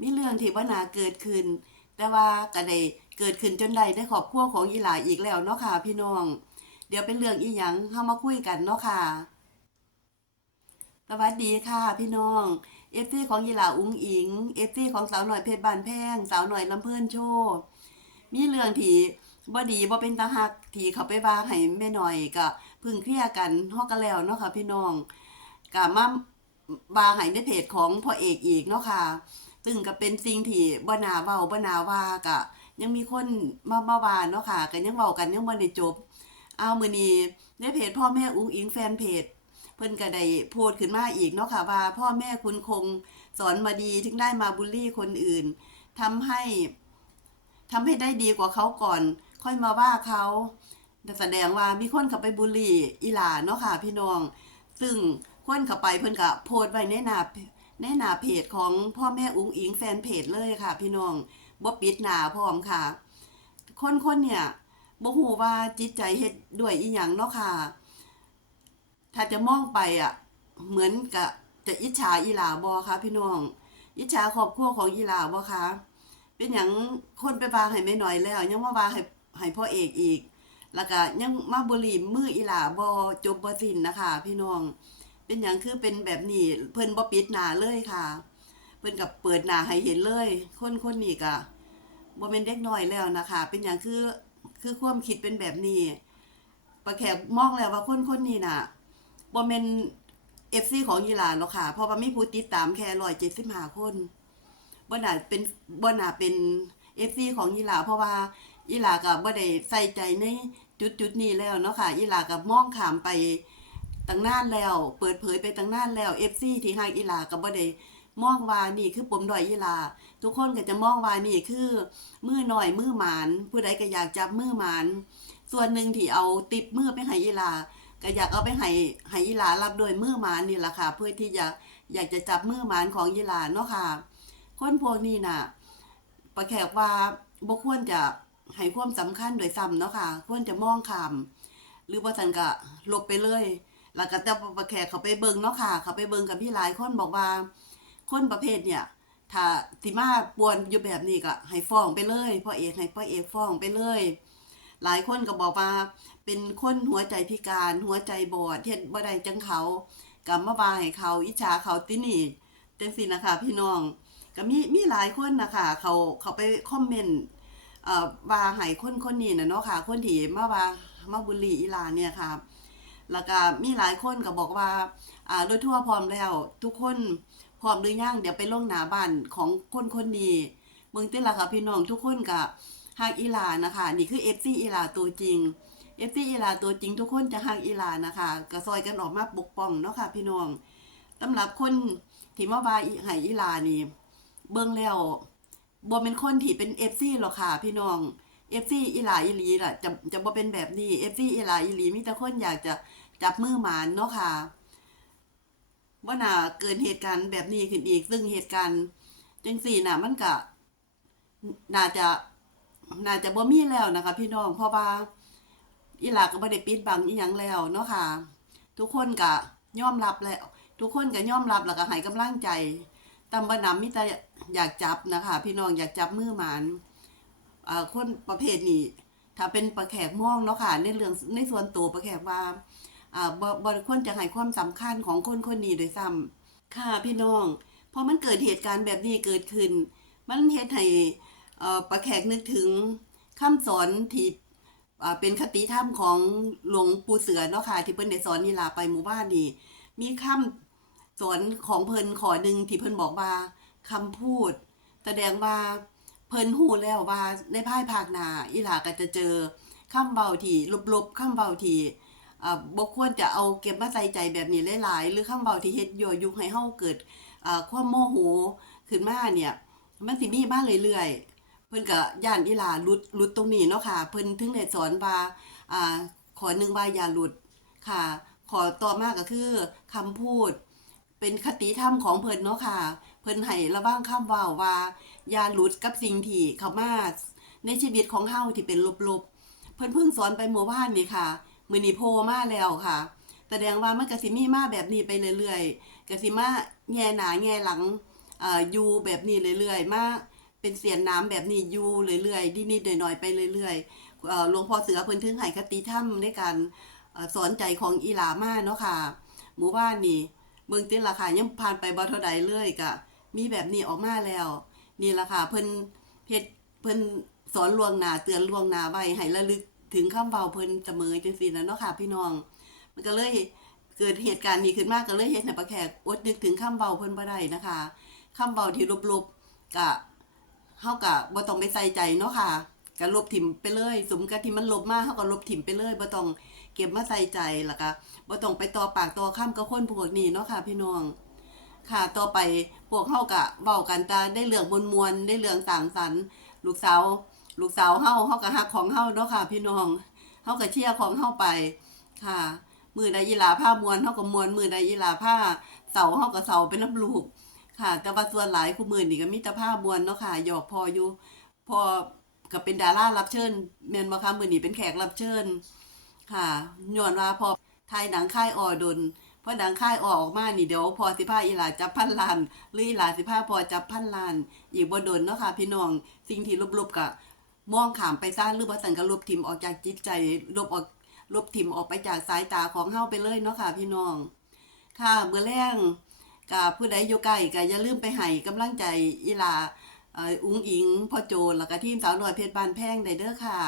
มีเรื่องที่ว่านาเกิดขึ้น แต่ว่าก็ได้เกิดขึ้นจนใดในครอบครัวของอีหลาอีกแล้วเนาะค่ะ พี่น้อง เดี๋ยวเป็นเรื่องอีหยังเฮามาคุยกันเนาะค่ะ สวัสดีค่ะ พี่น้องเอฟซีของยีหลาอุ้งอิงเอฟซีของสาวหน่อยเพชรบานแพงสาวหน่อยลำเพิ่อนโชว์มีเรื่องที่บ่ดีบ่เป็นตาหักที่เขาไปว่าให้แม่หน่อยก็พึ่งเคลียร์กันฮอกกันแล้วเนาะค่ะพี่น้องก็มาบาให้ในเพจของพ่อเอกอีกเนาะค่ะ ซึ่งก็เป็นสิ่งที่บ่นาเว้าบ่นาว่าก็ยังมีคนมามาว่าเนาะค่ะก็ยังเว้ากันยังบ่ได้จบ เอามื้อนี้ในเพจพ่อแม่อุ้งอิงแฟนเพจเพิ่นก็ได้โพสต์ขึ้นมาอีกเนาะค่ะว่าพ่อแม่คุณคงสอนมาดีถึงได้มาบูลลี่คนอื่นทำให้ทำให้ได้ดีกว่าเขาก่อน ค่อยมาว่าเขาแสดงว่ามีคนข้าไปบูลลี่อีหลาเนาะค่ะ พี่น้อง ซึ่งคนข้าไปเพิ่นก็โพสต์ไว้ในหน้า ในหน้าเพจของพ่อแม่อุ้งอิงแฟนเพจเลยค่ะ พี่น้องบ่ปิดหน้าพร้อมค่ะ คนคนเนี่ยบ่ฮู้ว่าจิตใจเฮ็ดด้วยอีหยังเนาะค่ะ ถ้าจะมองไปอะ เหมือนกับจะอิจฉาอีหลาบอค่ะ พี่น้อง อิจฉาครอบครัวของอีหลาบอค่ะ เป็นอย่างคนไปวาให้ไม่น้อยแล้ว ยังมาวาให้ให้พ่อเอกอีก แล้วก็ยังมาบุหรีมืออีหลาบอจบบ่สิ้นนะคะ พี่น้อง เป็นอย่างคือเป็นแบบนี้เพิ่นบ่ปิดหน้าเลยค่ะ เพิ่นกับเปิดหน้าให้เห็นเลย คนคนนี้ก็บ่เป็นเด็กน้อยแล้วนะคะ เป็นอย่างคือคือความคิดเป็นแบบนี้ประแขกมองแล้วว่าคนคนนี้น่ะบ่แม่น FC ของยีหลาเนาะค่ะเพราะว่ามีผู้ติดตามแค่175คนบ่น่าเป็นบ่น่าเป็น FC ของยีหลาเพราะว่ายีหลาก็บ่ได้ใส่ใจในจุดๆนี้แล้วเนาะค่ะยีหลาก็มองขามไป ตั้งนานแล้ว เปิดเผยไปตั้งนานแล้ว FC ที่ฮักอีลาก็บ่ได้มองว่านี่คือปมดอยยีลา ทุกคนก็จะมองว่านี่คือมือหน่อยมือหมาน ผู้ใดก็อยากจับมือหมาน ส่วนหนึ่งที่เอาติดมือไปให้ยีลา ก็อยากเอาไปให้ให้ยีลารับโดวยมือหมานนี่แหละค่ะ เพื่อที่จะอยากจะจับมือหมานของยีลาเนาะค่ะ คนพวกนี้น่ะ ประแขกว่าบ่ควรจะให้ความสำคัญโดยซ้ำเนาะค่ะ ควรจะมองข้ามหรือว่าสันก็ลบไปเลย แล้วก็แต่ประแขกเขาไปเบิงเนาะค่ะ เขาไปเบิงกับพี่หลายคนบอกว่า คนประเภทเนี่ย ถ้าสิมาปวนอยู่แบบนี้ก็ให้ฟ้องไปเลยพ่อเอกให้พ่อเอกฟ้องไปเลย หลายคนก็บอกว่า เป็นคนหัวใจพิการหัวใจบอดเฮ็ดบ่ได้จังเขากำมาว่าให้เขาอิจฉาเขาตินี่จังซี่นะคะพี่น้องก็มีมีหลายคนนะคะเขาเขาไปคอมเมนต์เอ่อว่าให้คนคนนี้นะเนาะค่ะ คนที่มาว่ามาบุลลี่อีลานเนี่ยค่ะ แล้วก็มีหลายคนก็บอกว่าอ่าโดยทั่วพร้อมแล้ว ทุกคนพร้อมหรือยังเดี๋ยวไปลงหน้าบ้านของคนคนนี้เมืองติละค่ะพี่น้องทุกคนก็ฮักอีลานะคะ นี่คือ FC อีลาตัวจริงเอฟซีอีลาตัวจริงทุกคนจะฮักอีลานะคะก็ซอยกันออกมาปกป้องเนาะค่ะพี่น้องสำหรับคนที่มาว่าอีให้อีลานี่เบิ่งแล้วบ่เป็นคนที่เป็นเอฟซีหรอกค่ะพี่น้อง เอฟซีอีหลาอีหลีล่ะจะจะบ่เป็นแบบนี้เอฟซีอีหลาอีหลีมีแต่คนอยากจะจับมือหมานเนาะค่ะว่าน่าเกินเหตุการณ์แบบนี้ขึ้นอีก ซึ่งเหตุการณ์จังสี่น่ะ มันก็น่าจะน่าจะบ่มีแล้วนะคะ พี่น้องเพราะว่าอีหลาก็บ่ได้ปิดบังอีหยังแล้วเนาะค่ะ ทุกคนก็ยอมรับแล้ว ทุกคนก็ยอมรับแล้วก็ให้กำลังใจตำบะนำมีแต่อยากจับนะคะ พี่น้องอยากจับมือหมาน คนประเภทนี้ ถ้าเป็นประแขกมองเนาะค่ะ ในเรื่องในส่วนตัวประแขกว่าอ่าบ่บ่ควรจะให้ความสำคัญของคนคนนี้โดยซ้ำค่ะพี่น้องพอมันเกิดเหตุการณ์แบบนี้เกิดขึ้น มันเฮ็ดให้ประแขกนึกถึงคำสอนที่เป็นคติธรรมของหลวงปู่เสือเนาะค่ะ ที่เพิ่นได้สอนนี่ล่ะไปหมู่บ้านนี่มีคำสอนของเพิ่นขอหนึ่งที่เพิ่นบอกว่าคำพูด แสดงว่า พิ่นฮู้แล้วว่าในภายภาคหน้าอีหลาก็จะเจอคำเบาที่ลบๆคำเบาที่อ่าบ่ควรจะเอาเก็บมาใส่ใจแบบนี้หลายๆ หรือคำเบาที่เฮ็ดยั่วยุให้เฮาเกิดอ่าความโมโหขึ้นมาเนี่ย มันสิมีมาเรื่อยๆเพิ่นก็ย่านอีหลาหลุดหลุดตรงนี้เนาะค่ะเพิ่นถึงได้สอนว่าอ่าขอหนึ่งว่าอย่าหลุดค่ะ ขอต่อมาก็คือคำพูด เป็นคติธรรมของเพิ่นเนาะค่ะ เพิ่นให้ระวังคำเว้าว่าอย่าหลุดกับสิ่งที่เข้ามาในชีวิตของเฮาที่เป็นลบๆ เพิ่นเพิ่งสอนไปเมื่อวานนี่ค่ะ มื้อนี้โพมาแล้วค่ะแสดงว่ามันก็สิมีมาแบบนี้ไปเรื่อยๆก็สิมาแง่หน้าแง่หลังอ่าอยู่แบบนี้เรื่อยๆ มาเป็นเสียนน้ำแบบนี้อยู่เรื่อยๆนิดๆหน่อยๆไปเรื่อยๆเอ่อหลวงพ่อเสือเพิ่นถึงให้คติธรรมในการสอนใจของอีหลามาเนาะค่ะหมู่บ้านนี่ เมืองติราคายังผ่านไปบ่เท่าใดเลยก็มีแบบนี้ออกมาแล้ว นี่ล่ะค่ะเพิ่นเฮ็ดเพิ่นสอนลวงหนาเตือนลวงหนาไว้ให้ระลึกถึงคำเว้าเพิ่นเสมอจังซี่นะเนาะค่ะ พี่น้อง มันก็เลยเกิดเหตุการณ์นี้ขึ้นมาก็เลยเฮ็ดให้ปาแขกอดนึกถึงคำเว้าเพิ่นบ่ได้นะคะคำเว้าที่ลบๆก็เฮาก็บ่ต้องไปใส่ใจเนาะค่ะก็ลบถิ่มไปเลย สมกับที่มันลบมาเฮาก็ลบถิ่มไปเลยบ่ต้อง เก็บมาใส่ใจแล้วก็บ่ต้องไปต่อปากต่อคำกับคนพวกนี้เนาะค่ะ พี่น้องค่ะต่อไปพวกเฮาก็เว้ากันตาได้เรื่องมวลๆได้เรื่องต่างสรรลูกสาวลูกสาวเฮาเฮาก็ฮักของเฮาเนาะค่ะ พี่น้องเฮาก็เชียร์ของเฮาไปค่ะ มือใดยีลาผ้ามวนเฮาก็มวนมือใดยีลาผ้าเสาเฮาก็เสาเป็นน้ำลูกค่ะ แต่ว่าส่วนหลายคู่มือนี่ก็มีแต่ผ้ามวนเนาะค่ะหยอกพออยู่ พอก็เป็นดารารับเชิญแม่นบ่คะมือนี้เป็นแขกรับเชิญ ค่ะย้อนว่าพอถ่ายหนังค่ายออดนพอหนังค่ายออออกมานี่เดี๋ยวพอสิพาอีหลาจับพันล้านหรืออีหลาสิพาพอจับพันล้าน อีกบ่ดนเนาะค่ะ พี่น้องสิ่งที่ลบๆก็มองขามไปซะหรือว่าสันก็ลบทิมออกจากจิตใจลบออกลบทิมออกไปจากสายตาของเฮาไปเลยเนาะค่ะ พี่น้อง ค่ะเมื่อแรงกับผู้ใดอยู่ใกล้ก็อย่าลืมไปให้กำลังใจอีหลาอุ้งอิงพ่อโจแล้วก็ทีมสาวน้อยเพชรบานแพงได้เด้อค่ะ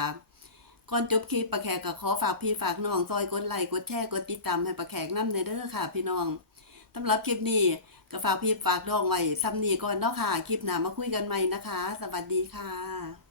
ก่อนจบคลิปปะแขกก็ขอฝากพี่ฝากน้องซอยกดไลค์กดแชร์กดติดตามให้ปะแขกนำในเด้อค่ะ พี่น้องสำหรับคลิปนี้ก็ฝากพี่ฝากน้องไว้ซ้ำนี้ก่อนเนาะค่ะ คลิปหน้ามาคุยกันใหม่นะคะ สวัสดีค่ะ